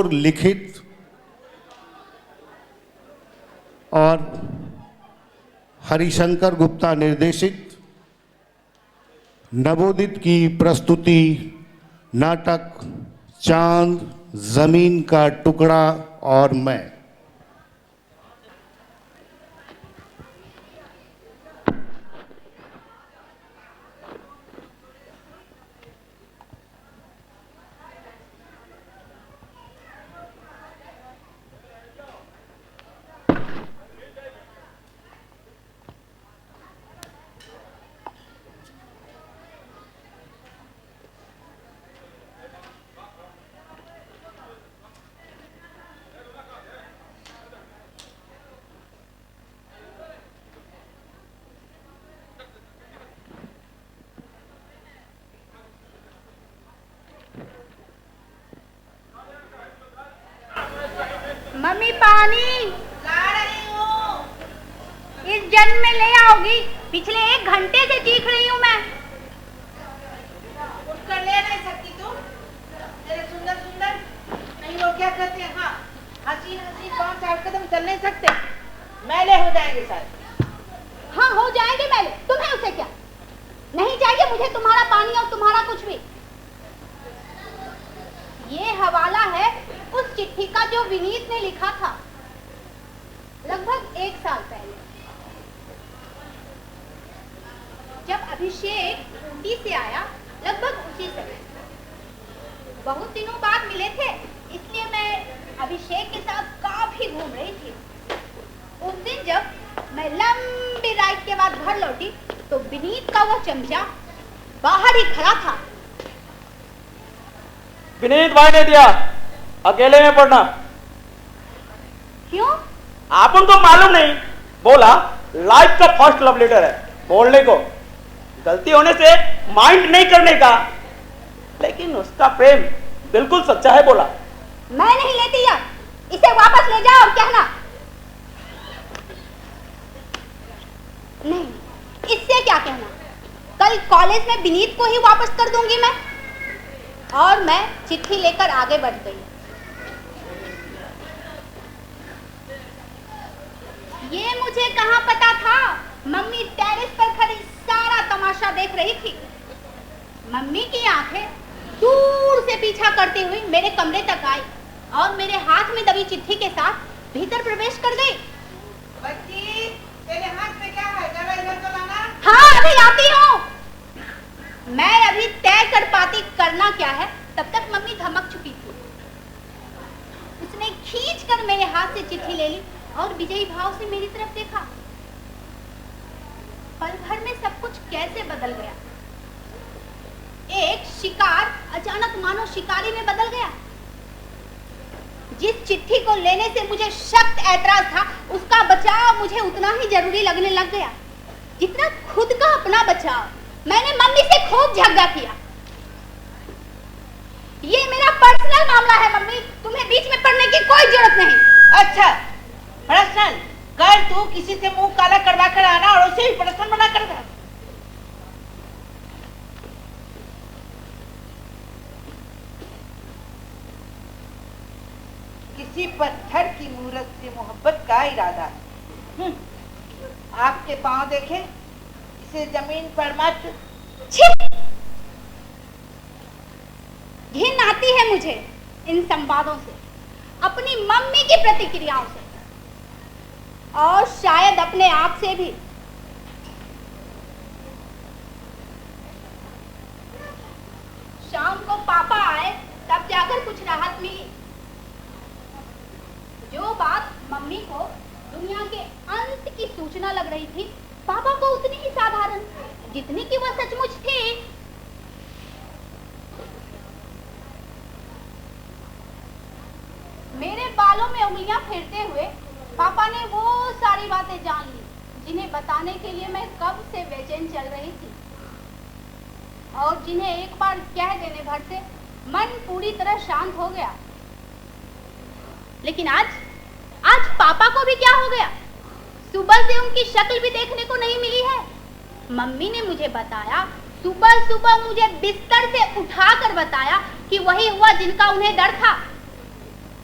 टैगोर लिखित और हरिशंकर गुप्ता निर्देशित नवोदित की प्रस्तुति नाटक चांद, जमीन का टुकड़ा और मैं। मम्मी पानी ला रही हूँ। इस जन्म में ले आओगी? पिछले 1 घंटे से चीख रही हूँ मैं। उठकर ले नहीं सकती तू? तेरे सुंदर सुंदर नहीं वो क्या कहते हैं, हाँ हसीन हसीन 5-8 कदम चल नहीं सकते, मैले हो जाएंगे शायद। हाँ हो जाएंगे मैले, तुम्हें उसे क्या? नहीं चाहिए मुझे तुम्हारा पानी और तुम्हारा कुछ भी। ये हवाला है उस चिट्ठी का जो विनीत ने लिखा था लगभग 1 साल पहले, जब अभिषेक ऊटी से आया, लगभग उसी समय। बहुत दिनों बाद मिले थे, इसलिए मैं अभिषेक के साथ काफी घूम रही थी। उस दिन जब मैं लंबी राइड के बाद घर लौटी तो विनीत का वो चमचा बाहर ही खड़ा था। विनीत भाई ने दिया, अकेले में पढ़ना। क्यों? आप उनको मालूम नहीं? बोला लाइफ का फर्स्ट लव लेटर है, बोलने को गलती होने से माइंड नहीं करने का, लेकिन उसका प्रेम बिल्कुल सच्चा है। बोला मैं नहीं लेती यार, इसे वापस ले जाओ और कहना। नहीं, इससे क्या कहना, कल कॉलेज में विनीत को ही वापस कर दूंगी मैं। और मैं चिट्ठी लेकर आगे बढ़ गई। ये मुझे कहां पता था, मम्मी टेरेस पर खड़ी सारा तमाशा देख रही थी। मम्मी की आंखें दूर से पीछा करती हुई मेरे कमरे तक आई और मेरे हाथ में दबी चिट्ठी के साथ भीतर प्रवेश कर गई। बच्ची, तेरे हाथ में क्या है? जरा इधर तो लाना। हाँ अभी आती हूँ। मैं अभी तय कर पाती करना क्या है, तब तक मम्मी धमक चुकी थी। उसने खींच कर मेरे हाथ से चिट्ठी ले ली और विजयी भाव से मेरी तरफ देखा। पल भर में सब कुछ कैसे बदल गया। एक शिकार अचानक मानो शिकारी में बदल गया। जिस चिट्ठी को लेने से मुझे सख्त ऐतराज था, उसका बचाव मुझे उतना ही जरूरी लगने लग गया जितना खुद का अपना बचाव। मैंने मम्मी से खूब झगड़ा किया। ये मेरा पर्सनल मामला है मम्मी, तुम्हें बीच में पड़ने की कोई जरूरत नहीं। अच्छा पर्सनल कर, तू किसी से मुंह काला करवा कर आना और उसे ही पर्सनल बना कर दे। किसी पत्थर की मूरत से मोहब्बत का इरादा। आपके पांव देखे, इसे जमीन पर मत। घिन आती है मुझे इन संवादों से, अपनी मम्मी की प्रतिक्रियाओं से और शायद अपने आप से भी। शाम को पापा आए तब जाकर कुछ राहत मिली। जो बात मम्मी को दुनिया के अंत की सूचना लग रही थी, पापा को उतनी ही साधारण जितनी कि वह सचमुच थी। मेरे बालों में उंगलियां फेरते हुए पापा ने वो सारी बातें जान ली जिन्हें बताने के लिए मैं कब से बेचैन चल रही थी और जिन्हें एक बार कह देने भर से मन पूरी तरह शांत हो गया। लेकिन आज पापा को भी क्या हो गया? सुबह से उनकी शक्ल भी देखने को नहीं मिली है। मम्मी ने मुझे बताया, सुबह सुबह मुझे बिस्तर से उठाकर बताया कि वही हुआ जिनका उन्हें डर था।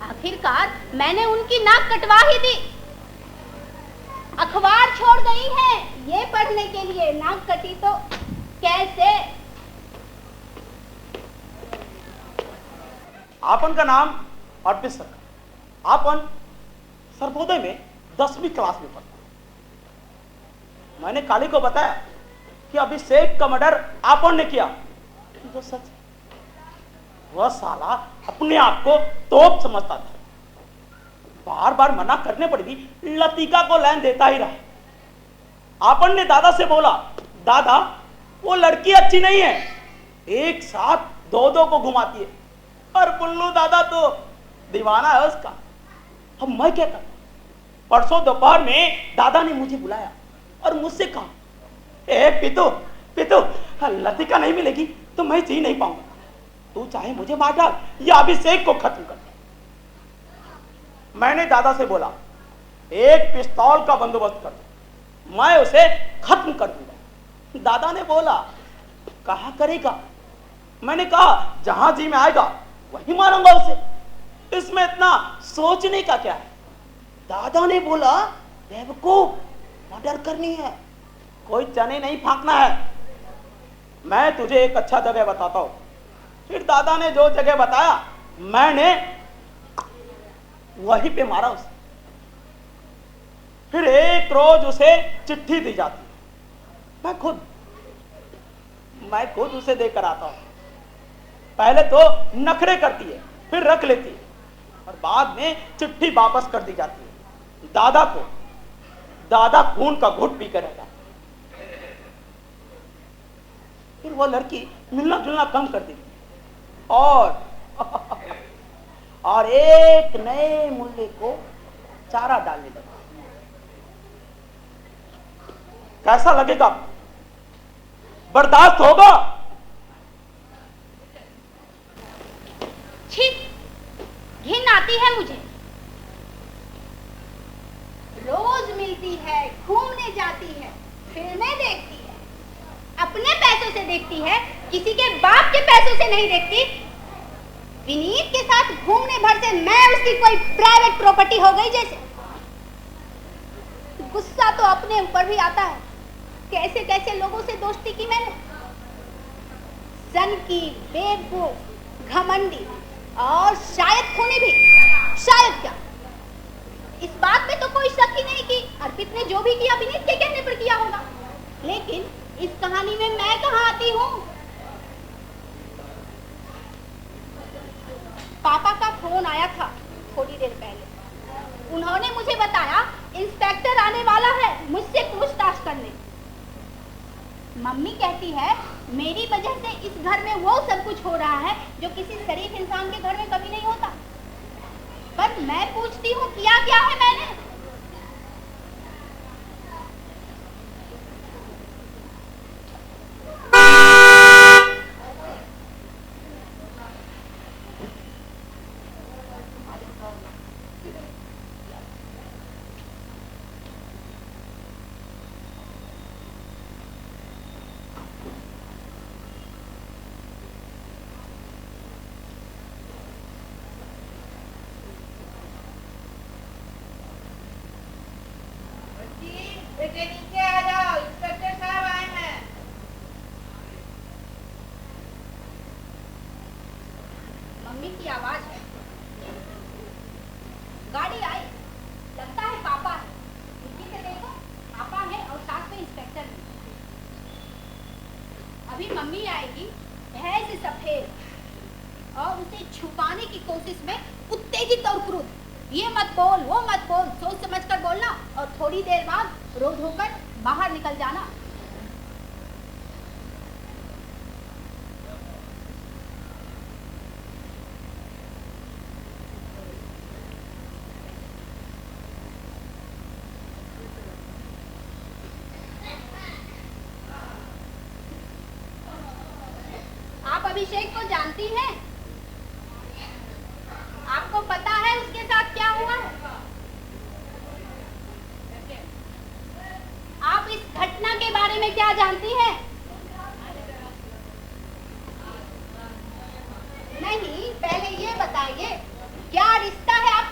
आखिरकार मैंने उनकी नाक कटवा ही दी। अखबार छोड़ गई है ये पढ़ने के लिए, नाक कटी तो कैसे। आपन का नाम अर्पित सरकार। आपन सर्वोदय में 10वीं क्लास में पढ़ता। मैंने काली को बताया कि अभिषेक का मर्डर आपन ने किया, जो सच है। वह साला अपने आप को तोप समझता था। बार बार मना करने पर भी लतिका को लाइन देता ही रहा। आपन ने दादा से बोला, दादा वो लड़की अच्छी नहीं है, एक साथ दो दो को घुमाती है, और बुल्लू दादा तो दीवाना है उसका। अब मैं क्या करूं? परसों दोपहर में दादा ने मुझे बुलाया और मुझसे कहा, ए पितू पितू, लतिका नहीं मिलेगी तो मैं जी नहीं पाऊंगा। तू चाहे मुझे मार डाल या अभिषेक को खत्म कर दे। मैंने दादा से बोला, एक पिस्तौल का बंदोबस्त कर दो, मैं उसे खत्म कर दूंगा। दादा ने बोला, कहा करेगा? मैंने कहा, जहां जी में आएगा वहीं मारूंगा उसे, इसमें इतना सोचने का क्या है? दादा ने बोला, बेवकूफ, मर्डर करनी है, कोई चने नहीं फांकना है। मैं तुझे एक अच्छा जगह बताता हूं। फिर दादा ने जो जगह बताया मैंने वहीं पे मारा उसे। फिर एक रोज उसे चिट्ठी दी जाती, मैं खुद उसे देकर आता हूं। पहले तो नखरे करती है, फिर रख लेती है, और बाद में चिट्ठी वापस कर दी जाती है दादा को। दादा खून का घुट पी कर रहता। फिर वो लड़की मिलना जुलना कम कर देती और एक नए मुल्ले को चारा डालने लगा। कैसा लगेगा? बर्दाश्त होगा? छी, घिन आती है मुझे। रोज मिलती है, घूमने जाती है, फिल्में देखती है, अपने पैसों से देखती है, किसी के बाप के पैसों से नहीं देखती। विनीत के साथ घूमने भर से मैं उसकी कोई प्राइवेट प्रॉपर्टी हो गई जैसे। गुस्सा तो अपने ऊपर भी आता है। कैसे कैसे लोगों से दोस्ती की मैंने। सन की, बेवकूफ, घमंडी और शायद खूनी भी। शायद क्या, इस बात में तो कोई शक ही नहीं कि अर्पित ने जो भी किया विनीत के कहने पर किया होगा। लेकिन इस कहानी में मैं कहां आती हूं? पापा का फोन आया था थोड़ी देर पहले। उन्होंने मुझे बताया इंस्पेक्टर आने वाला है मुझसे पूछताछ करने। मम्मी कहती है मेरी वजह से इस घर में वो सब कुछ हो रहा है जो किसी शरीफ इंसान के घर में कभी नहीं होता। पर मैं पूछती हूँ किया क्या है मैंने? बेटे नीचे आ जाओ, इंस्पेक्टर साहब आए हैं। मम्मी की आवाज है। गाड़ी आई, लगता है पापा है। खिड़की से देखो, पापा है और साथ में इंस्पेक्टर है। अभी मम्मी आएगी, भैंस सफेद, और उसे छुपाने की कोशिश में उत्तेजित और क्रुद्ध। ये मत बोल, वो मत बोल, सोच समझ कर बोलना, और थोड़ी देर बाद रोड होकर बाहर निकल जाना। आप अभिषेक को जानती हैं? आपको पता है उसके साथ क्या हुआ है? आप इस घटना के बारे में क्या जानती हैं? नहीं, पहले ये बताइए क्या रिश्ता है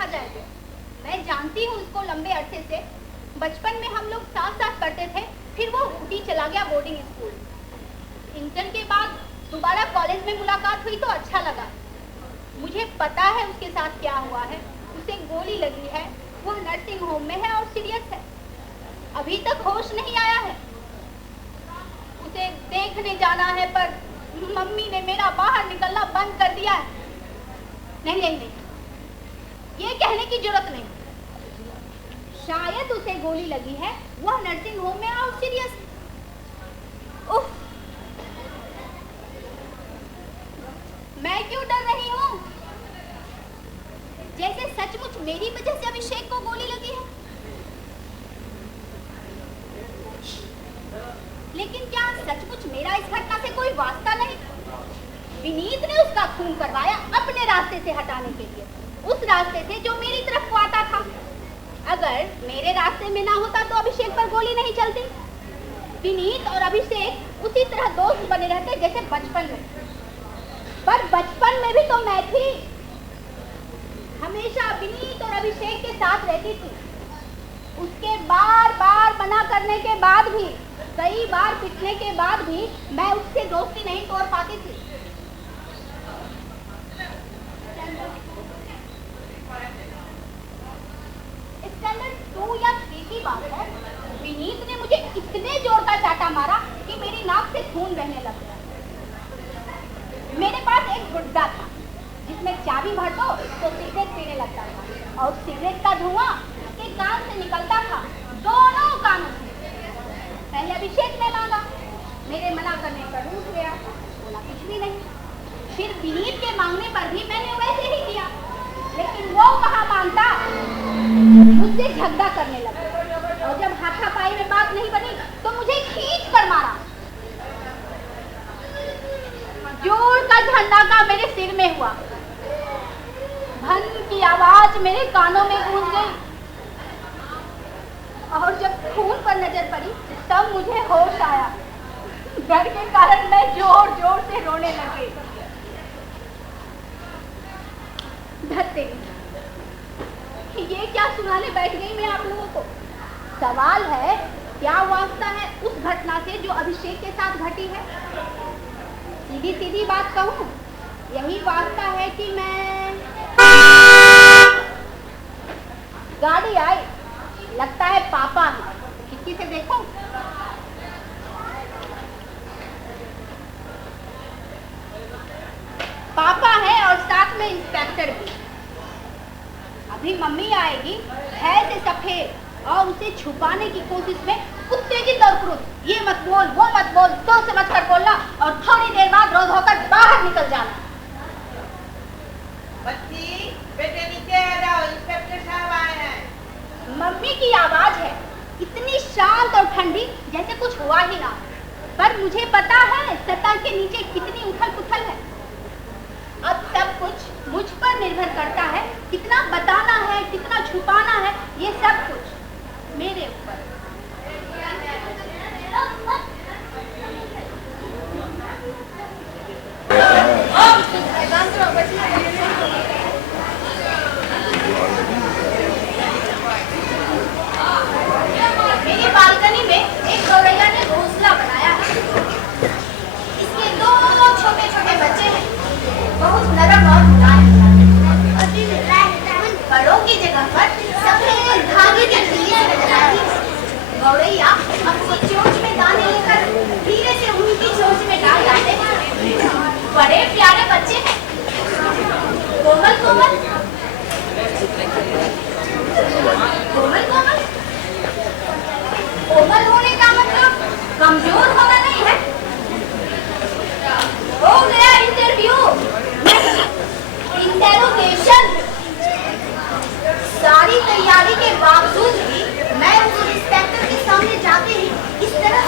देखा जाए तो मैं जानती हूँ उसको लंबे अरसे से। बचपन में हम लोग साथ साथ पढ़ते थे, फिर वो ऊटी चला गया बोर्डिंग स्कूल। इंटर के बाद दोबारा कॉलेज में मुलाकात हुई तो अच्छा लगा। मुझे पता है उसके साथ क्या हुआ है। उसे गोली लगी है, वो नर्सिंग होम में है और सीरियस है। अभी तक होश नहीं आया है। उसे देखने जाना है पर मम्मी ने मेरा बाहर निकलना बंद कर दिया है। नहीं नहीं नहीं, ये कहने की जरूरत नहीं। शायद उसे गोली लगी है, वह नर्सिंग होम में और सीरियस। उफ, मैं क्यों डर रही हूँ? जैसे सचमुच मेरी वजह से अभिषेक को गोली लगी है। लेकिन क्या सचमुच मेरा इस घटना से कोई वास्ता नहीं? विनीत ने उसका खून करवाया अपने रास्ते से हटाने के लिए, उस रास्ते से जो मेरी तरफ को आता था। अगर मेरे रास्ते में ना होता तो अभिषेक पर गोली नहीं चलती। विनीत और अभिषेक उसी तरह दोस्त बने रहते जैसे बचपन में। पर बचपन में भी तो मैं थी, हमेशा विनीत और अभिषेक के साथ रहती थी। उसके बार बार मना करने के बाद भी, कई बार पिटने के बाद भी मैं उससे दोस्ती नहीं तोड़ पाती थी। स्टैंडर्ड 2 या 3 की बात है। विनीत ने मुझे इतने जोर का चाटा मारा कि मेरी नाक से खून बहने लग गया। मेरे पास एक गुड्डा था जिसमें चाबी भर दो तो सिगरेट पीने लगता था और सिगरेट का धुआं उसके कान से निकलता था, दोनों कानों से। पहले अभिषेक ने मांगा, मेरे मना करने पर रूठ गया, बोला कुछ भी नहीं। फिर विनीत के मांगने पर भी मैंने वैसे ही किया, लेकिन वो कहाँ मानता, मुझसे झगड़ा करने लगा। और जब हाथापाई में बात नहीं बनी तो मुझे खींच कर मारा। जोर का झंडा मेरे सिर में हुआ, भन की आवाज मेरे कानों में गूंज गई। और जब खून पर नजर पड़ी तब मुझे होश आया। डर के कारण मैं जोर जोर से रोने लगी। धत्ते, ये क्या सुनाने बैठ गई मैं आप लोगों को? सवाल है, क्या वास्ता है उस घटना से जो अभिषेक के साथ घटी है? सीधी सीधी बात कहूँ, यही वास्ता है कि मैं गाड़ी आई, लगता है पापा है, खिड़की से देखो। पापा है और साथ में इंस्पेक्टर भी। अभी मम्मी आएगी, है से सफेद, और उसे छुपाने की कोशिश में उत्तेजित और क्रोध, ये मत बोल, वो मत बोल, तो समझ कर बोलना और थोड़ी देर बाद रोज होकर बाहर निकल जाना। बच्ची, बेटे नीचे आ जाओ, इंस्पेक्टर साहब आए हैं। मम्मी की आवाज है, इतनी शांत और ठंडी जैसे कुछ हुआ ही ना। पर मुझे पता है सतह के नीचे कितनी उथल पुथल है। अब सब कुछ मुझ पर निर्भर करता है, कितना बताना है, कितना छुपाना है, ये सब कुछ मेरे ऊपर। मेरी बालकनी में एक गौरैया ने घोंसला बनाया है। इसके 2 छोटे-छोटे बच्चे हैं, बहुत नरम और मुलायम। बड़ों की जगह पर सफेद धागे की खीली नजर आती है। गौरैया अपनी चोंच में दाने लेकर धीरे से उनकी चोंच में डाल जाते हैं। बड़े प्यारे बच्चे हैं, कोमल कोमल कोमल कोमल। कोमल होने का मतलब कमजोर होना नहीं है। हो गया इंटरव्यू, इंटेरोगेशन। सारी तैयारी के बावजूद भी मैं उस इंस्पेक्टर के सामने जाते ही इस तरह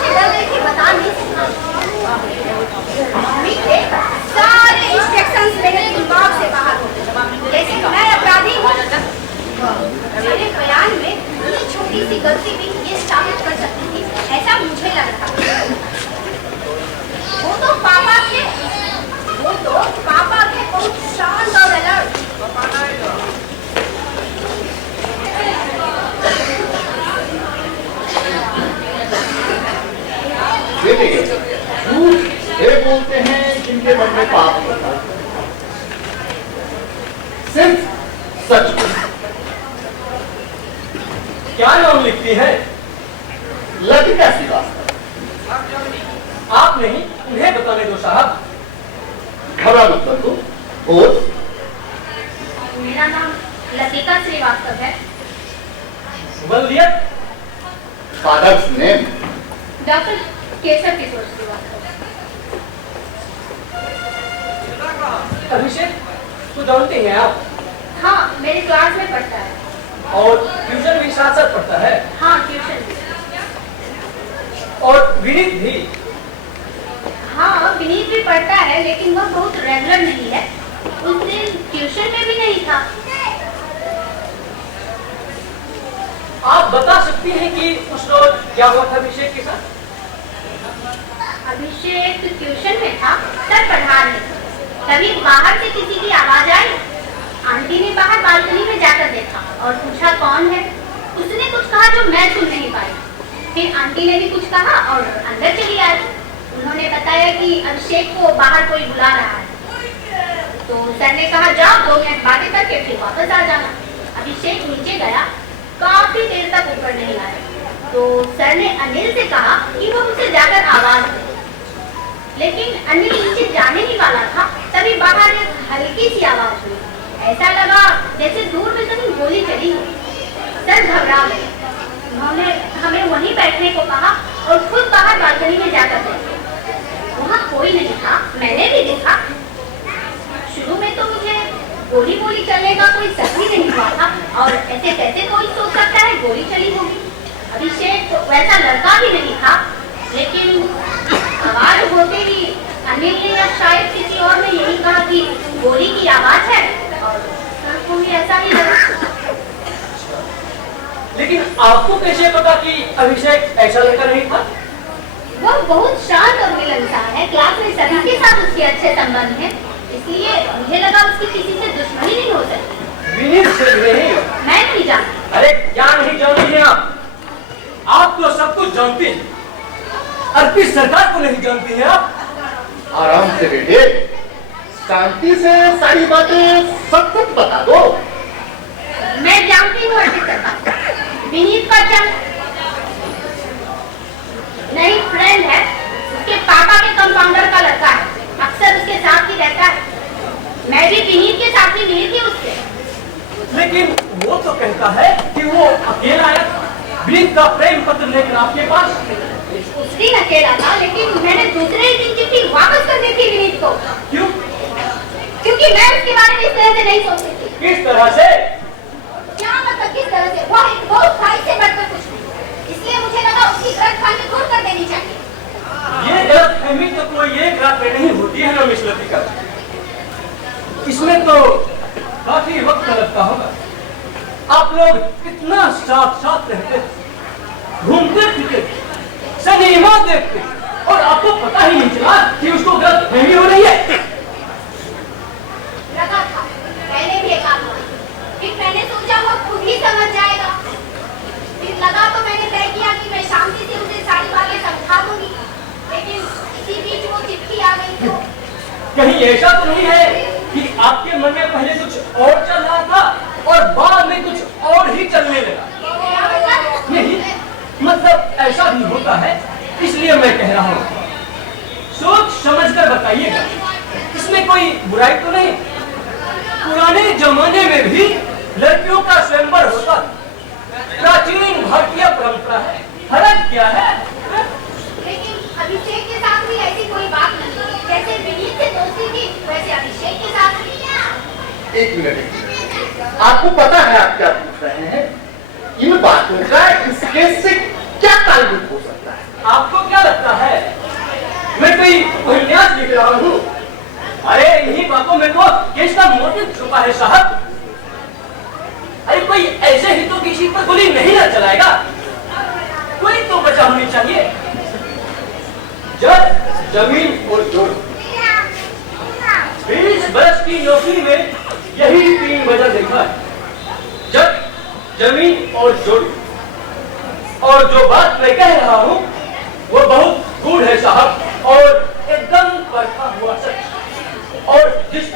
जिसके मन में पाप होता है। सिर्फ सच बोलो। क्या नाम लिखती है? लतिका श्रीवास्तव। आप नहीं, उन्हें बताने दो साहब। घबरा मत कर तू, बोल। मेरा नाम लतिका श्रीवास्तव है। वल्लियत? Father's name? डॉक्टर केशव किशोर श्रीवास्तव। अभिषेक को जानते हैं आप? हाँ, मेरी क्लास में पढ़ता है। और ट्यूशन भी साथ साथ पढ़ता है? हाँ, ट्यूशन भी। और विनीत भी? हाँ, विनीत भी पढ़ता है, लेकिन वह बहुत रेगुलर नहीं है। उस दिन ट्यूशन में भी नहीं था। आप बता सकती हैं कि उस रोज क्या हुआ था अभिषेक के साथ? अभिषेक ट्यूशन में था, सर पढ़ा रहे थे। तभी बाहर से किसी की आवाज आई। आंटी ने बाहर बालकनी में जाकर देखा और पूछा कौन है। उसने कुछ कहा जो मैं सुन नहीं पाई। फिर आंटी ने भी कुछ कहा और अंदर चली आई। उन्होंने बताया कि अभिषेक को बाहर कोई बुला रहा है। तो सर ने कहा जाओ 2 मिनट बातें करके फिर वापस आ जाना। अभिषेक नीचे गया, काफी देर तक ऊपर नहीं आया। तो सर ने अनिल से कहा कि वो उसे जाकर आवाज दे। लेकिन अनिल नीचे जाने ही वाला था, तभी बाहर एक हल्की सी आवाज हुई। ऐसा लगा जैसे दूर में कहीं गोली चली हो। सर घबरा गए। उन्होंने हमें वहीं बैठने को कहा और खुद बाहर बालकनी में जाकर देखे। वहाँ कोई नहीं था, मैंने भी देखा। शुरू में तो मुझे गोली गोली चलने का कोई शक ही नहीं हुआ था, और ऐसे कैसे कोई सोच सकता है गोली चली होगी। अभिषेक तो वैसा लड़का भी नहीं था, लेकिन आवाज होते ही अनिल ने या शायद किसी और ने यही कहा कि गोली की आवाज है, और सर को भी ऐसा ही लगा। लेकिन आपको कैसे पता कि अभिषेक ऐसा लड़का नहीं था? वह बहुत शांत और मिलनसार है। क्लास में सभी के साथ उसके अच्छे संबंध हैं, इसलिए मुझे लगा उसकी किसी से दुश्मनी नहीं हो सकती। विनीत से नहीं? मैं नहीं जानती। अरे क्या नहीं जानती हैं आप? आप तो सब कुछ जानती हैं। अर्पित सरकार को नहीं जानती हैं आप? आराम से बेटे, शांति से सारी बातें सब कुछ बता दो। मैं जानती हूँ अर्पित सरकार। विनीत का नई फ्रेंड है, उसके पापा के कंपाउंडर का लड़का है, अक्सर उसके साथ ही रहता है। मैं भी विनीत के साथ ही मिली थी उससे। लेकिन वो तो कहता है कि वो अकेला आया था, विनीत का प्रेम पत्र लेकर आपके पास। उस दिन अकेला था, लेकिन मैंने दूसरे ही दिन चिट्ठी वापस कर दी थी विनीत को। क्यों? क्योंकि मैं उसके बारे में इस तरह से नहीं सोचती थी। किस तरह से? क्या मतलब किस तरह से? वो एक बहुत भाई से बढ़कर कुछ नहीं, इसलिए मुझे लगा उसकी गलतफहमी दूर कर देनी चाहिए। ये गलतफहमी तो कोई एक रात में नहीं होती है ना मिस लतिका। इसमें तो काफी वक्त लगता होगा। आप लोग इतना साथ साथ रहते, घूमते फिरते, सिनेमा देखते, और आपको पता ही नहीं चला कि उसको गलतफहमी हो रही है। लगा था, मैंने भी एक आदमी, फिर मैंने सोचा वो खुद ही समझ जाएगा। फिर लगा तो मैंने तय किया कि मैं शांति से उसे सारी बातें समझा दूंगी, लेकिन इसी बीच वो चिट्ठी आ गई। तो कहीं ऐसा तो नहीं है कि आपके मन में पहले कुछ और चल रहा था और बाद में कुछ और ही चलने लगा? नहीं, मतलब ऐसा भी होता है, इसलिए मैं कह रहा हूँ सोच समझ कर बताइएगा। इसमें कोई बुराई तो नहीं? पुराने जमाने में भी लड़कियों का स्वयंवर होता, प्राचीन भारतीय परंपरा है। फर्क क्या है? लेकिन अभिषेक के साथ भी ऐसी कोई बात नहीं। जैसे विनीत से दोस्ती थी, वैसे अभिषेक के साथ भी। एक मिनट, आपको पता है आप क्या पूछ रहे हैं? इन बातों का इस केस से क्या ताल्लुक हो सकता है? आपको क्या लगता है मैं कोई उपन्यास लिख रहा हूँ? अरे इन्हीं बातों में तो केस का मोटिव छुपा है साहब। अरे कोई ऐसे ही तो किसी पर गोली नहीं ना चलाएगा, कोई तो वजह होनी चाहिए। जब जमीन और जुर्म, 20 वर्ष की नौकरी में यही 3 वजह देखा है। जब जमीन और जुर्म, और जो बात मैं कह रहा हूँ वो बहुत गूढ़ है साहब, और एकदम परखा हुआ सच।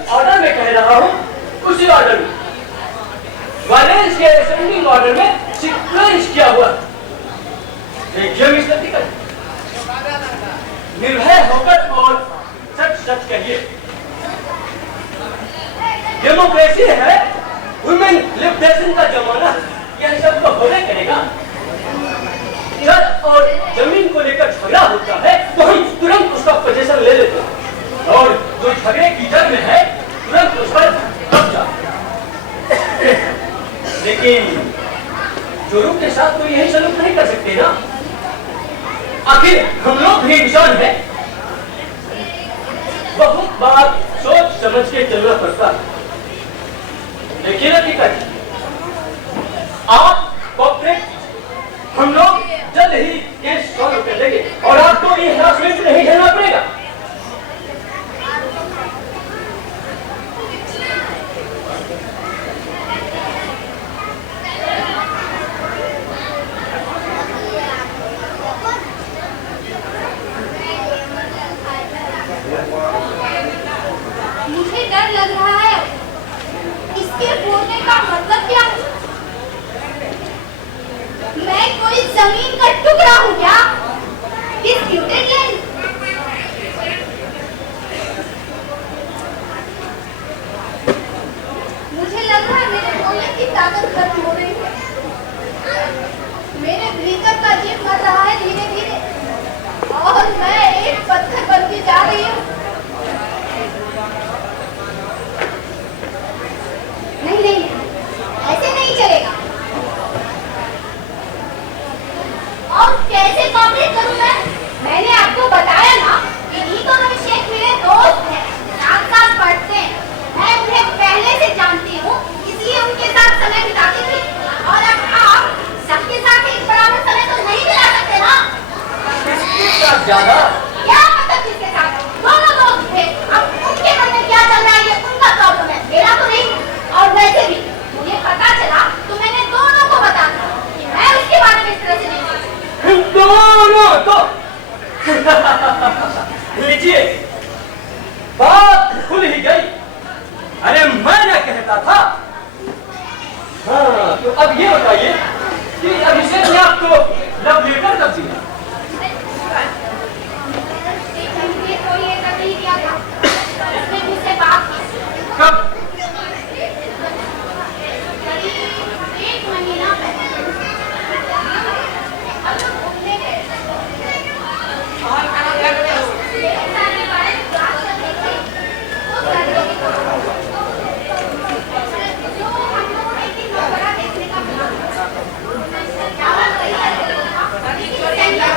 जिस ऑर्डर में कह रहा हूँ उसी ऑर्डर में वायलेंस के असेंडिंग ऑर्डर में सीक्वेंस किया हुआ। देखिए मिस्टर टिकट, निर्भय होकर और सच सच कहिए, डेमोक्रेसी है, वुमेन लिबरेशन का जमाना, यह सब तो होने करेगा। जज और जमीन को लेकर झगड़ा होता है तो हम तुरंत उसका पोजीशन ले लेते हैं और जो झगड़े की जड़ में है तुरंत उस पर कब्जा। लेकिन जोरू के साथ तो यही सलूक नहीं कर सकते ना, आखिर हम लोग भी इंसान हैं। बहुत बात सोच समझ के चलना पड़ता है। देखिए ना टिकट, आप कॉर्पोरेट, हम लोग जल्द ही केस सॉल्व कर देंगे और आपको ये हरासमेंट नहीं झेलना पड़ेगा। मुझे डर लग रहा है, इसके बोलने का मतलब क्या है? मैं कोई जमीन का टुकड़ा हूँ क्या? Disputed land. मुझे लग रहा है मेरे बोलने की ताकत खत्म हो रही है। मेरे भीतर का जीव मर रहा है धीरे धीरे और मैं एक पत्थर बनती जा रही हूँ। नहीं नहीं, ऐसे नहीं चलेगा। और कैसे कॉपरेट करूं मैं? मैंने आपको बताया ना कि नीतो और अभिषेक मेरे दोस्त हैं, साथ साथ पढ़ते हैं। मैं उन्हें पहले से जानती हूँ, इसलिए उनके साथ समय बिताती थी। और अब आप सबके साथ एक बराबर समय तो नहीं बिता सकते ना? किसके साथ ज्यादा? क्या मतलब किसके साथ? दोनों दोस्त थे। अब उनके मन में क्या चल रहा है ये उनका प्रॉब्लम है, मेरा तो नहीं। और वैसे भी मुझे पता चला तो मैंने दोनों को बता दिया कि मैं उसके बारे में इस तरह से नहीं सोचती। दोनों तो लीजिए, बात खुल ही गई। अरे मैं न कहता था। हाँ, तो अब ये बताइए कि अभिषेक ने आपको लव लेटर कब दिया? तो ये कभी किया था, उसने मुझसे बात की। कब? करीब 1 महीना पहले। हम लोग घूमने गए। मेरे सारे बारे में बात कर रही थी। तो सर्वे की जो हम लोगों ने एक दिन मकबरा देखने का प्लान किया। क्या बात कही?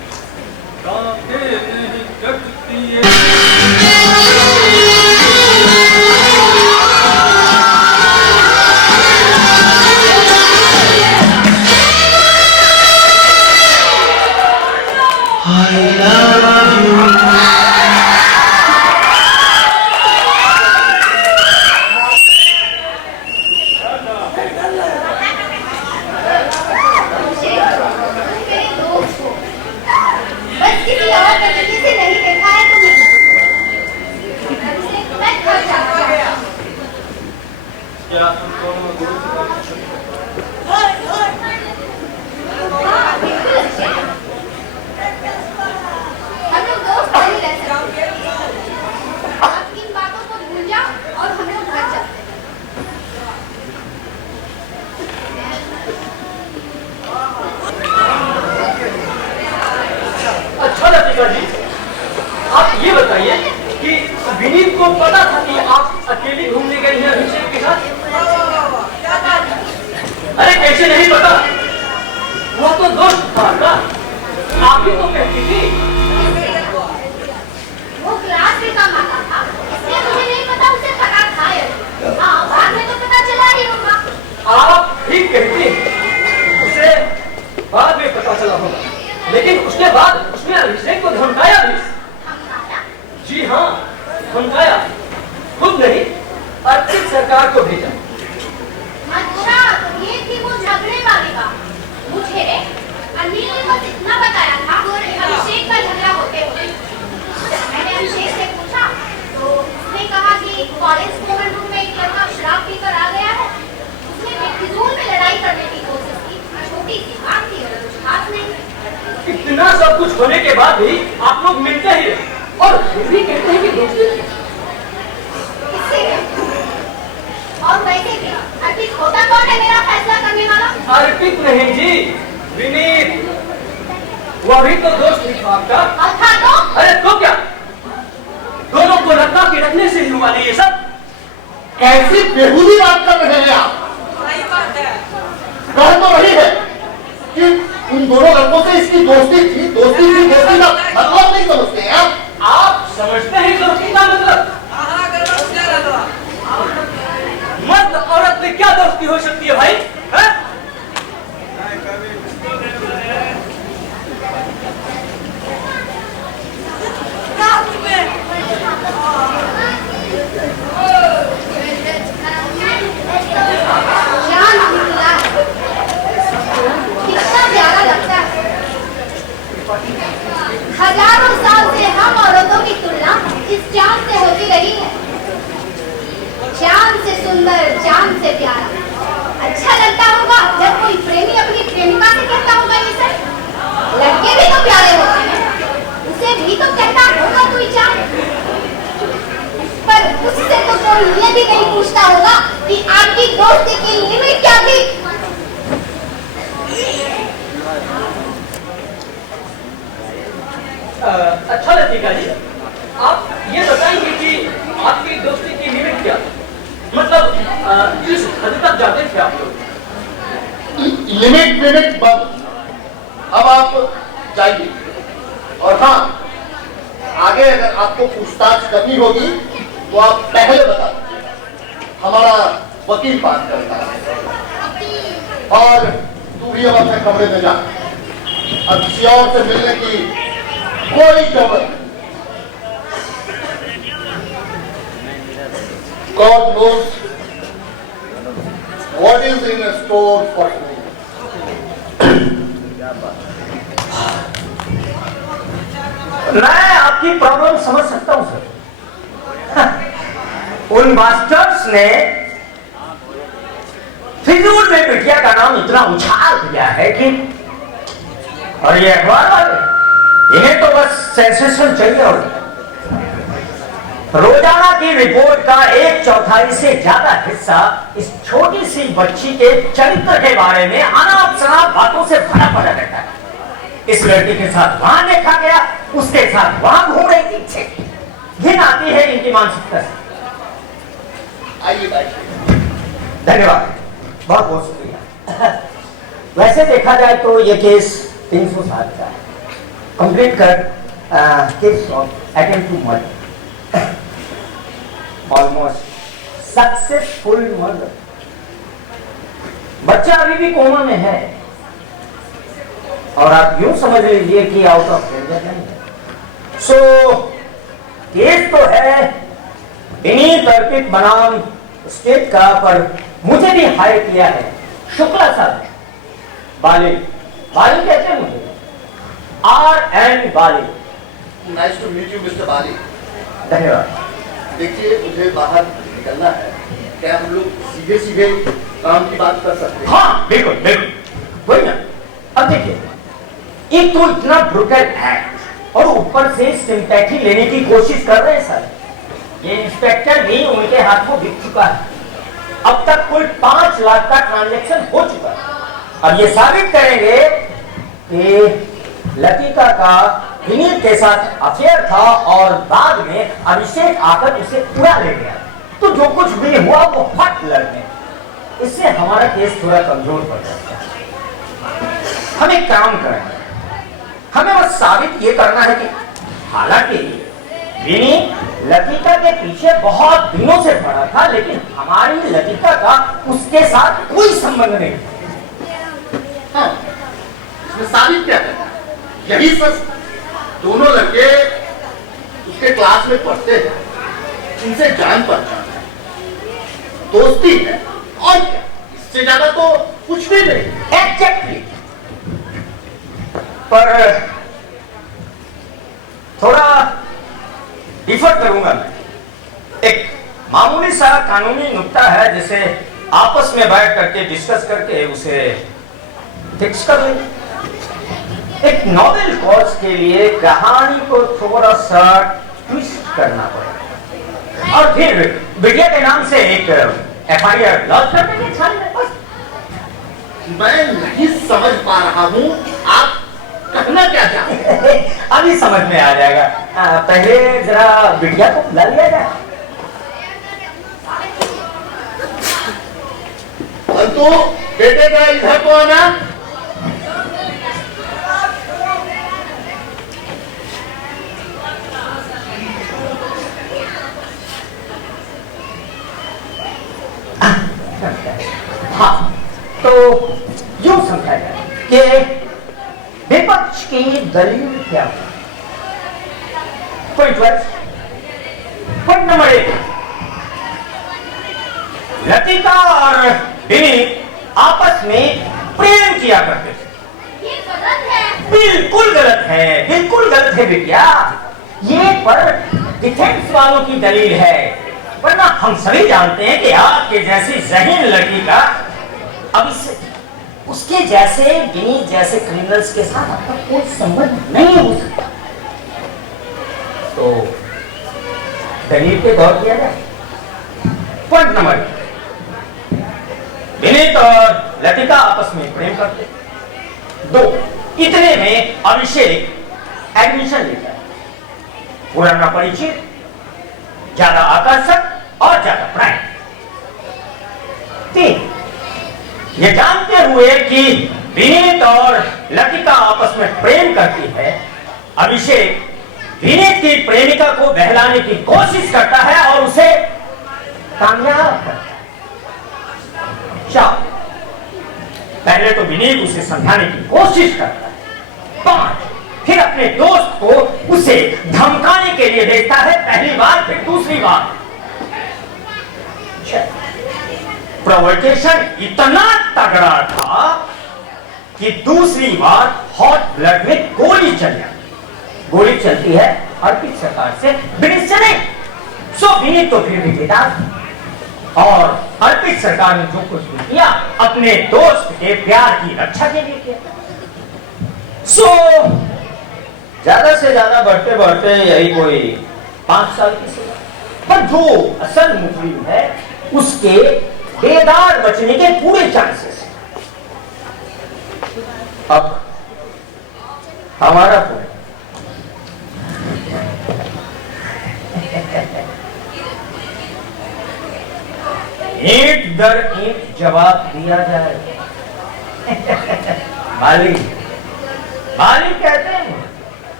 कांटे नहीं कटती है। बस किसी और तरीके से नहीं देखा है तुम्हें। मैं थक जाती हूँ। क्या तुम दोनों गुरु से बात कर सकते हो? हाँ, बिल्कुल अच्छे। हम लोग दोस्त नहीं रह सकते। अब इन बातों को भूल जाओ और हम लोग घर चलते हैं। अच्छा लतीका जी, आप ये बताइए कि विनीत को पता था कि आप अकेली घूमने गई हैं अभिषेक के साथ? अरे कैसे नहीं पता, वो तो दोस्त था ना, आप ही तो कहती थी। वो क्लास में कम आता था, इसलिए मुझे नहीं पता उसे पता था या नहीं। हाँ, बाद में तो पता चला ही होगा। आप ठीक कहती हैं, उसे बाद में पता चला होगा, लेकिन उसके बाद उसने अभिषेक को धमकाया भी। हमारा जी हाँ, धमकाया, खुद नहीं अर्पित सरकार को भेजा। अच्छा, तो ये थी वो झगड़े वाली बात। मुझे अनिल ने बस इतना बताया था कि अभिषेक का झगड़ा होते हुए। मैंने अभिषेक से पूछा तो उसने कहा कि कॉलेज कॉमन रूम में एक लड़का शराब पीकर आ गया है। उसने बेफिजूल में लड़ाई करने की कोशिश की। छोटी सी बात थी, कुछ खास नहीं। इतना सब कुछ होने के बाद भी आप लोग मिलते ही रहे और फिर भी कहते हैं कि दोस्ती। इससे और वैसे भी अर्पित होता कौन है मेरा फैसला करने वाला? अर्पित नहीं जी, विनीत, वो अभी तो दोस्त ही था आपका। और था तो? अरे तो क्या, दोनों को रखा के रखने से ही हुआ नहीं ये सब। ऐसी बेहूदी बात कर रहे हैं आप। कह तो रही है कि उन दोनों लड़कों से इसकी दोस्ती थी का मतलब नहीं समझते हैं आप समझते हैं दोस्ती का मतलब? मर्द औरत में क्या दोस्ती हो सकती है भाई? है? चांद निकला है। कितना प्यारा लगता है। हजारों साल से हम औरतों की तुलना इस चांद से होती रही है। चांद से सुंदर, चांद से प्यारा। अच्छा लगता होगा जब कोई प्रेमी अपनी प्रेमिका से कहता होगा ये सब। लड़के भी तो प्यारे होते हैं, उसे भी तो कहता होगा कोई चांद। पर उससे तो कोई ये भी नहीं पूछता होगा कि आपकी दोस्ती की लिमिट क्या थी। अच्छा लतीका जी, आप ये बताएंगे कि आपकी दोस्ती की लिमिट क्या थी? मतलब किस हद तक जाते थे आप लोग? लिमिट बंद। अब आप जाइए। और हाँ, आगे अगर आपको पूछताछ करनी होगी तो आप पहले बता दीजिए, हमारा वकील बात करता है। और तू भी अब अपने कमरे में जा। अब किसी और से मिलने की कोई जरूरत नहीं। God knows what is in store for you. मैं आपकी प्रॉब्लम समझ सकता हूं सर। उन मास्टर्स ने फिजूल में बिटिया का नाम इतना उछाल दिया है कि, और ये अखबार वाले इन्हें तो बस सेंसेशन चाहिए होता है। रोजाना की रिपोर्ट का 1/4 से ज्यादा हिस्सा इस छोटी सी बच्ची के चरित्र के बारे में अनाप शनाप बातों से भरा पड़ा रहता है। इस लड़की के साथ वहां देखा गया, उसके साथ वहां घूम रही थी। घिन आती है इनकी मानसिकता से। आइए बैठिए। धन्यवाद, बहुत बहुत शुक्रिया। वैसे देखा जाए तो ये केस 307 का है। कंप्लीट कर case of attempt to murder, almost successful murder. बच्चा अभी भी कोमा में है और आप यूं समझ लीजिए कि आउट ऑफ डेंजर नहीं है। सो केस तो है इन्हीं तर्कित बनाम स्टेट का, पर मुझे भी हायर किया है शुक्ला साहब, बाली बाली कहते हैं मुझे, R.N. Bali. Nice to meet you mister बाली। धन्यवाद। देखिए मुझे बाहर निकलना है, क्या हम लोग सीधे सीधे काम की बात कर सकते हैं? हाँ बिल्कुल बिल्कुल, वही ना। अब देखिए, एक तो इतना ब्रुटल एक्ट और ऊपर से सिंपैथी लेने की कोशिश कर रहे हैं सर। ये इंस्पेक्टर भी उनके हाथ में बिक चुका है। अब तक कुल 5 लाख का ट्रांजैक्शन हो चुका है। अब ये साबित करेंगे कि लतिका का विनीत के साथ अफेयर था और बाद में अभिषेक आकर उसे उड़ा ले गया, तो जो कुछ भी हुआ वो फट लग गया। इससे हमारा केस थोड़ा कमजोर पड़ जाता है। हम एक काम करेंगे, हमें बस साबित ये करना है कि हालांकि विनीत लतिका के पीछे बहुत दिनों से पड़ा था, लेकिन हमारी लतिका का उसके साथ कोई संबंध नहीं। हाँ, इसमें साबित क्या करना है? यही सच, दोनों लड़के उसके क्लास में पढ़ते हैं, इनसे जान पहचान है, दोस्ती है, और क्या, इससे ज्यादा तो कुछ भी नहीं। एग्जैक्टली। पर थोड़ा डिफर करूंगा मैं। एक मामूली सा कानूनी नुक्ता है जिसे आपस में बैठ करके डिस्कस करके उसे फिक्स कर लेंगे। एक नॉवेल कॉज के लिए कहानी को थोड़ा सा ट्विस्ट करना पड़ेगा और फिर विद्या के नाम से एक FIR लॉन्च कर देंगे छान में। बस मैं नहीं समझ पा रहा हूँ आप कहना क्या चाहते हैं? अभी समझ में आ जाएगा। पहले जरा बिटिया को बुला लिया जाए। अंतु बेटे का इधर को आना। हाँ, तो यूं समझा जाए कि विपक्ष की दलील क्या है? पॉइंट नंबर 1, लतिका और विनीत आपस में प्रेम किया करते थे। ये गलत है। बिल्कुल गलत है, बिल्कुल गलत है बिटिया। ये पर डिफेंस वालों की दलील है, वरना हम सभी जानते हैं कि आपके जैसी जहीन लड़की का अब उसके जैसे विनीत जैसे क्रिमिनल्स के साथ आपका कोई संबंध नहीं हो सकता। तो दलील पे गौर किया जाए। पॉइंट नंबर 2, विनीत और लतिका आपस में प्रेम करते। 2, इतने में अभिषेक एडमिशन लेता है। पुराना परिचित, ज्यादा आकर्षक और ज्यादा प्राइम। 3, ये जानते हुए कि विनीत और लतिका आपस में प्रेम करती है, अभिषेक विनीत की प्रेमिका को बहलाने की कोशिश करता है और उसे कामयाब करता है। 4, पहले तो विनीत उसे समझाने की कोशिश करता है। 5, फिर अपने दोस्त को उसे धमकाने के लिए भेजता है, पहली बार फिर दूसरी बार। 6, प्रोवोकेशन इतना तगड़ा था कि दूसरी बार हॉट ब्लड में गोली चल जाती। गोली चलती है अर्पित सरकार से विनीत से नहीं। सो विनीत तो फिर भी बेदाग और अर्पित सरकार ने जो कुछ भी किया अपने दोस्त के प्यार की रक्षा के लिए किया। सो ज्यादा से ज्यादा बढ़ते बढ़ते यही कोई 5 साल की सजा, पर जो असल मुजरिम है उसके बेदार बचने के पूरे चांसेस। अब हमारा पॉइंट, ईंट दर ईंट जवाब दिया जाए। बाली बाली कहते हैं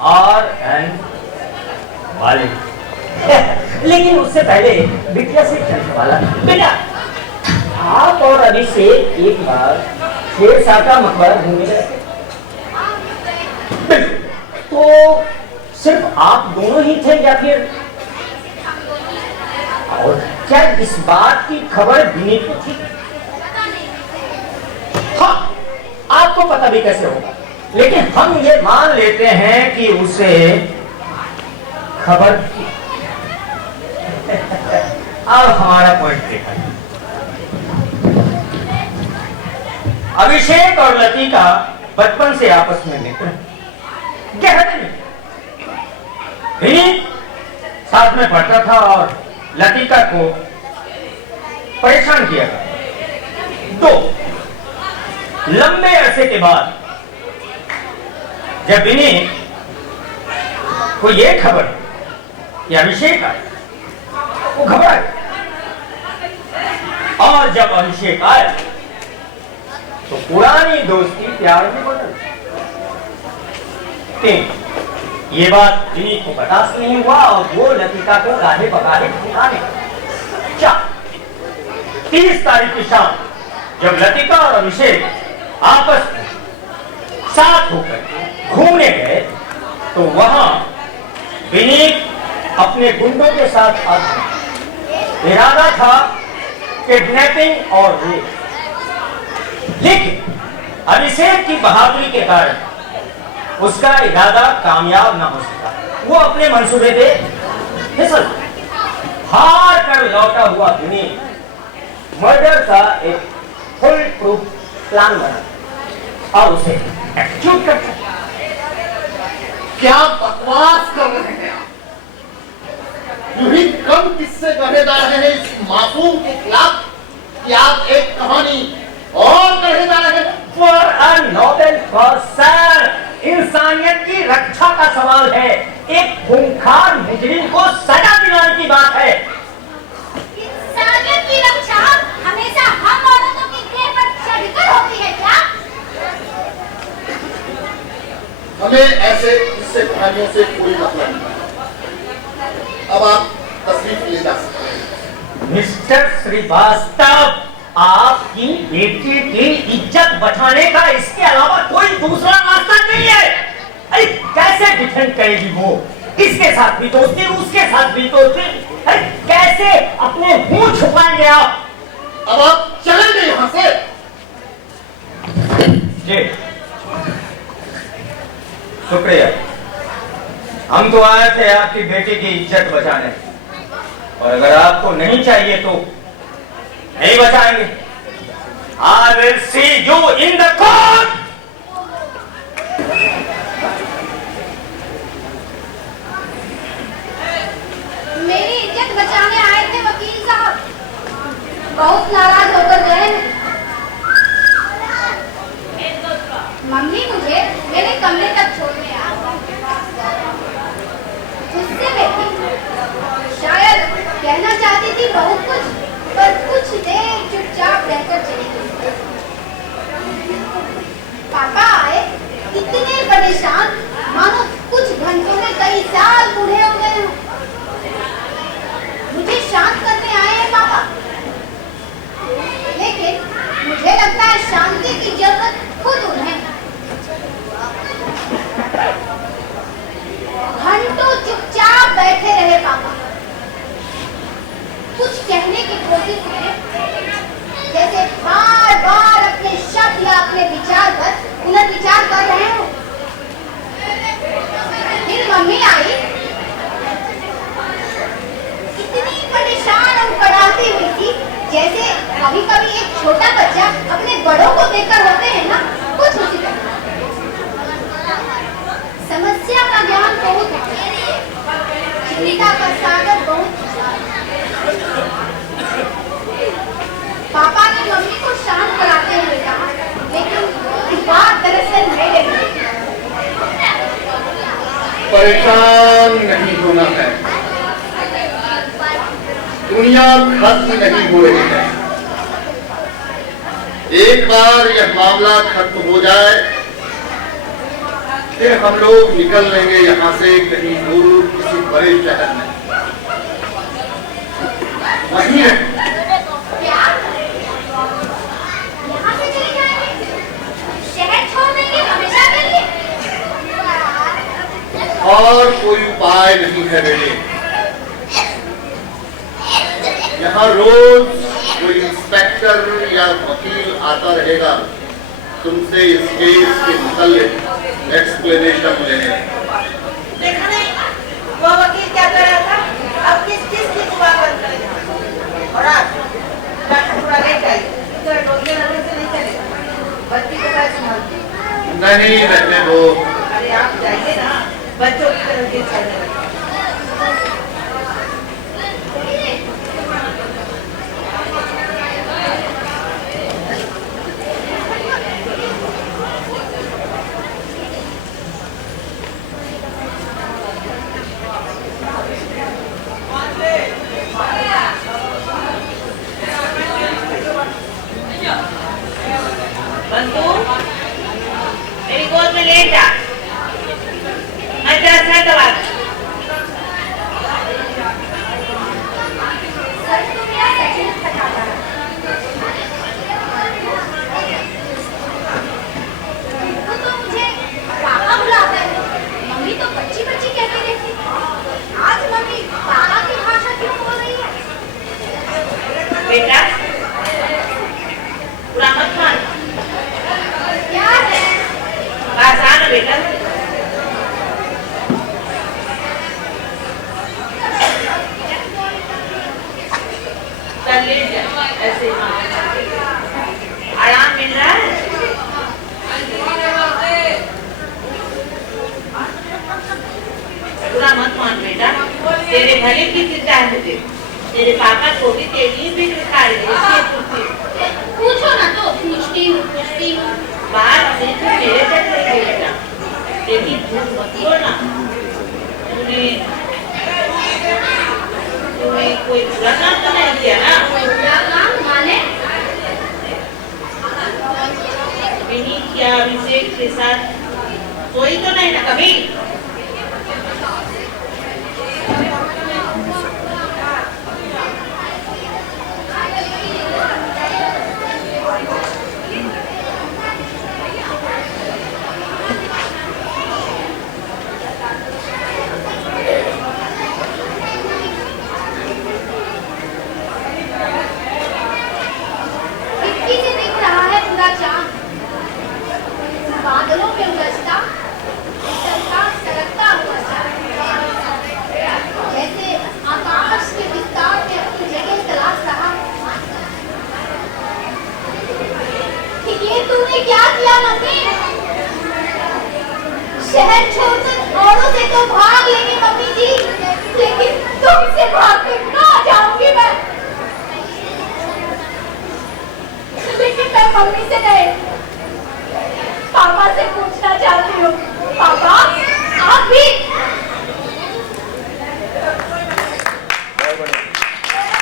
R.N. मालिक। लेकिन उससे पहले बिटिया से कहने वाला, बेटा आप और अभिषेक एक बार शेरशाह का मकबरा घूमने गए थे? बिल्कुल। तो सिर्फ आप दोनों ही थे या फिर और क्या इस बात की खबर विनीत को थी? हाँ, आपको पता भी कैसे होगा, लेकिन हम ये मान लेते हैं कि उसे खबर थी। अब हमारा पॉइंट देखा। अभिषेक और लतिका बचपन से आपस में मित्र गहरे मित्र। विनीत साथ में पढ़ता था और लतिका को परेशान किया था। तो लंबे अरसे के बाद जब विनीत को यह खबर कि अभिषेक आया, वो घबराया। और जब अभिषेक आया तो पुरानी दोस्ती प्यार में बदल गई। ये बात विनीत को बर्दाश्त नहीं हुआ और वो लतिका को गाढ़े पकाड़े दिखाने। 30 तारीख की शाम जब लतिका और अभिषेक आपस में साथ होकर घूमने गए तो वहां विनीत अपने गुंडों के साथ आता। इरादा था किडनैपिंग और रेप, लेकिन अभिषेक की बहादुरी के कारण उसका इरादा कामयाब न हो सका। वो अपने मंसूबे पे फिसल हार कर लौटा हुआ विनीत मर्डर का एक फुल प्रूफ प्लान बना और उसे एक्जीक्यूट कर सका। क्या बकवास कर रहे हैं आप? यूं ही कम किस्से गढ़े जा रहे हैं इस मासूम के खिलाफ कि आप एक कहानी और गढ़े जा रहे हैं। For a noble cause, sir, इंसानियत की रक्षा का सवाल है। एक खूंखार मुजरिम को सजा दिलाने की बात है। इंसानियत की रक्षा हमेशा हम औरतों की देह पर चढ़कर होती है क्या? हमें ऐसे किस्से कहानियों से कोई मतलब नहीं। अब आप तस्वीर ले जा सकते हैं। मिस्टर श्रीवास्तव, आपकी बेटी की इज्जत बचाने का इसके अलावा कोई दूसरा रास्ता नहीं है। अरे कैसे डिफेंड करेगी वो? इसके साथ भी दोस्ती, उसके साथ भी दोस्ती। अरे कैसे अपने मुंह छुपाएंगे आप? अब आप चलेंगे यहां से। जी शुक्रिया। हम तो आए थे आपकी बेटी की इज्जत बचाने, और अगर आपको नहीं चाहिए तो नहीं बचाएंगे। I will see you in the court. मेरी इज्जत बचाने आए थे वकील साहब, बहुत नाराज होकर गए हैं। मम्मी मुझे मेरे कमरे तक छोड़ने आ गुस्से में थी। शायद कहना चाहती थी बहुत कुछ, पर कुछ देर चुपचाप रहकर चली गई। पापा आए इतने परेशान मानो कुछ घंटों में कई साल बूढ़े हो गए हों। मुझे शांत करने आए हैं पापा, लेकिन मुझे लगता है शांति की जरूरत खुद उन्हें। घंटों चुपचाप बैठे रहे पापा, कुछ कहने की कोशिश में जैसे बार बार अपने शब्द या अपने विचार पर पुनर्विचार कर रहे हो। फिर मम्मी आई, इतनी परेशान और पढ़ाती हुई थी जैसे कभी कभी एक छोटा बच्चा अपने बड़ों को देखकर होते हैं ना, कुछ उसी तरह। समस्या का ज्ञान बहुत है, चिंता का सागर बहुत। पापा ने मम्मी को शांत कराते हुए कहा, लेकिन बात दरअसल मेरे लिए। परेशान नहीं होना है, दुनिया खत्म नहीं हो रही है। एक बार यह मामला खत्म हो जाए फिर हम लोग निकल लेंगे यहाँ से कहीं दूर किसी बड़े शहर में, वहीं है। क्या? यहाँ से चले जाएंगे? शहर छोड़ देंगे हमेशा के लिए? और कोई उपाय नहीं है बेटे। यहाँ रोज कोई इंस्पेक्टर या वकील आता रहेगा तुमसे इस केस के मुताल्लिक एक्सप्लेनेशन लेने। देखा नहीं वो वकील क्या कर रहा था? अब किस की जुबान बंद करेगा? और आज पूरा नहीं चाहिए तो डोंगे नजर से नहीं चलेगा। बच्ची को कैसे संभालती? नहीं रहने दो। अरे आप जाइए ना, बच्चों की तरह के चलने लगे। बंतु, मेरी गोद में लेट जा। मैं तेरा सर दबा दूं। सर तो मेरा सचिन फटाता है। वो तो मुझे पापा बुलाता है। मम्मी तो बच्ची बच्ची कहती रहती। आज मम्मी पापा की भाषा क्यों बोल रही है? बेटा, पूरा मत मान। क्या है? आसान है बेटा। चल ले जा, ऐसे ही आराम मिल रहा है। पूरा मत मान बेटा, तेरे भले की चिंता है मुझे। तेरे पापा को भी तेरी फिक्र खाई है, इसलिए पूछती हूँ। पूछो ना तो पूछती हूँ। बात सिर्फ मेरे तक नहीं बेटा, लेकिन झूठ मत बोलना। तूने कोई बुरा काम तो नहीं किया ना? क्या काम माने? नहीं किया अभिषेक के साथ सोई तो नहीं ना कभी? खिड़की से दिख रहा है पूरा चांद, बादलों में उलझता, सरकता हुआ चांद, जैसे आकाश के विस्तार में अपनी जगह तलाश रहा। ये तूने क्या किया मम्मी? शहर छोड़कर औरों से तो भाग लेंगे मम्मी जी, लेकिन तुमसे भाग कर कहाँ जाऊंगी मैं? लेकिन मैं मम्मी से नहीं, पापा से पूछना चाहती हूँ। पापा,